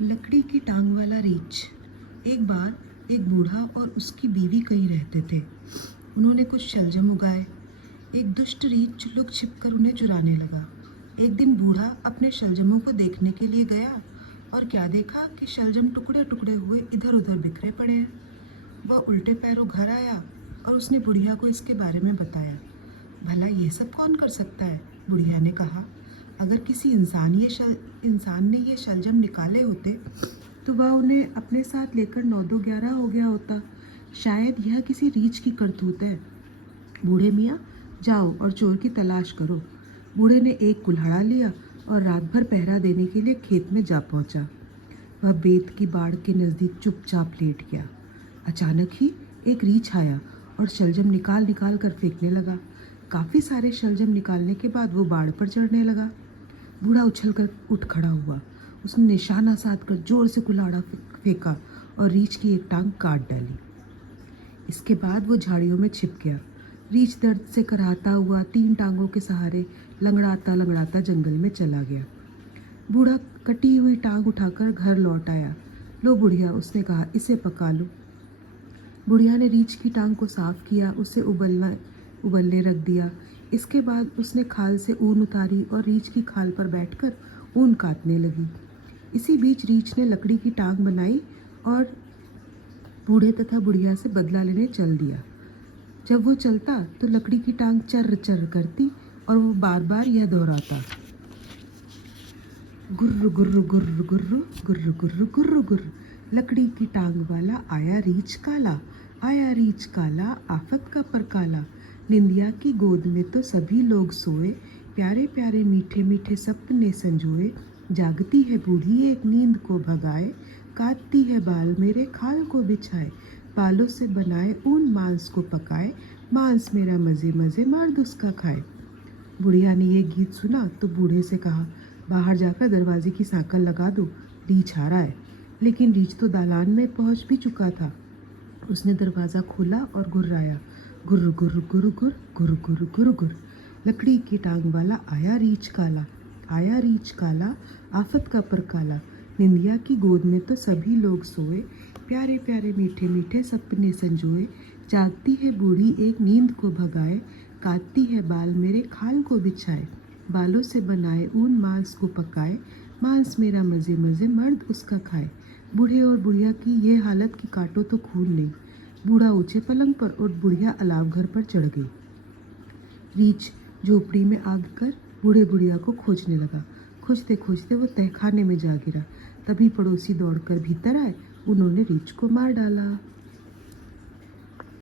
लकड़ी की टांग वाला रीछ। एक बार एक बूढ़ा और उसकी बीवी कहीं रहते थे। उन्होंने कुछ शलजम उगाए। एक दुष्ट रीछ लुक छिपकर उन्हें चुराने लगा। एक दिन बूढ़ा अपने शलजमों को देखने के लिए गया और क्या देखा कि शलजम टुकड़े टुकड़े हुए इधर उधर बिखरे पड़े हैं। वह उल्टे पैरों घर आया और उसने बुढ़िया को इसके बारे में बताया। भला ये सब कौन कर सकता है? बुढ़िया ने कहा। अगर किसी इंसान ने ये शलजम निकाले होते तो वह उन्हें अपने साथ लेकर 9 दो 11 हो गया होता। शायद यह किसी रीछ की करतूत है। बूढ़े मियाँ, जाओ और चोर की तलाश करो। बूढ़े ने एक कुल्हाड़ा लिया और रात भर पहरा देने के लिए खेत में जा पहुंचा। वह बेत की बाड़ के नज़दीक चुपचाप लेट गया। अचानक ही एक रीछ आया और शलजम निकाल निकाल कर फेंकने लगा। काफ़ी सारे शलजम निकालने के बाद वो बाड़ पर चढ़ने लगा। बूढ़ा उछलकर उठ खड़ा हुआ। उसने निशाना साध कर जोर से कुल्हाड़ा फेंका और रीछ की एक टांग काट डाली। इसके बाद वो झाड़ियों में छिप गया। रीछ दर्द से कराहता हुआ 3 टांगों के सहारे लंगड़ाता लंगड़ाता जंगल में चला गया। बूढ़ा कटी हुई टांग उठाकर घर लौट आया। लो बुढ़िया, उसने कहा, इसे पका लो। बुढ़िया ने रीछ की टांग को साफ किया, उसे उबलने रख दिया। इसके बाद उसने खाल से ऊन उतारी और रीछ की खाल पर बैठकर ऊन काटने लगी। इसी बीच रीछ ने लकड़ी की टांग बनाई और बूढ़े तथा बुढ़िया से बदला लेने चल दिया। जब वो चलता तो लकड़ी की टांग चर्र चर्र करती और वो बार बार यह दोहराता, गुर्र गुर्र गुर्र गुर्र गुर्र गुर्र गुर्र गुर्र। लकड़ी की टांग वाला आया रीछ काला, आया रीछ काला, आफत का परकाला। निंदिया की गोद में तो सभी लोग सोए, प्यारे प्यारे मीठे मीठे सपने संजोए। जागती है बूढ़ी एक नींद को भगाए, काटती है बाल मेरे खाल को बिछाए। बालों से बनाए ऊन मांस को पकाए, मांस मेरा मज़े मज़े मर्द उसका खाए। बुढ़िया ने यह गीत सुना तो बूढ़े से कहा, बाहर जाकर दरवाजे की सांकल लगा दो, रीछ आ रहा है। लेकिन रीछ तो दालान में पहुंच भी चुका था। उसने दरवाज़ा खोला और गुर्राया, गुर्र गुर्र गुर्र गुर्र गुर्र गुर्र गुर्र गुर्र। लकड़ी की टांग वाला आया रीछ काला, आया रीछ काला, आफत का पर काला। निंदिया की गोद में तो सभी लोग सोए, प्यारे प्यारे मीठे मीठे सपने संजोए। जागती है बूढ़ी एक नींद को भगाए, काटती है बाल मेरे खाल को बिछाए। बालों से बनाए ऊन मांस को पकाए, मांस मेरा मज़े मज़े मर्द उसका खाए। बूढ़े और बुढ़िया की ये हालत कि काटो तो खून नहीं। बूढ़ा ऊंचे पलंग पर और बुढ़िया अलाव घर पर चढ़ गई। रीछ झोपड़ी में आकर बूढ़े बुढ़िया को खोजने लगा। खोजते खोजते वो तहखाने में जा गिरा। तभी पड़ोसी दौड़कर भीतर आए। उन्होंने रीछ को मार डाला।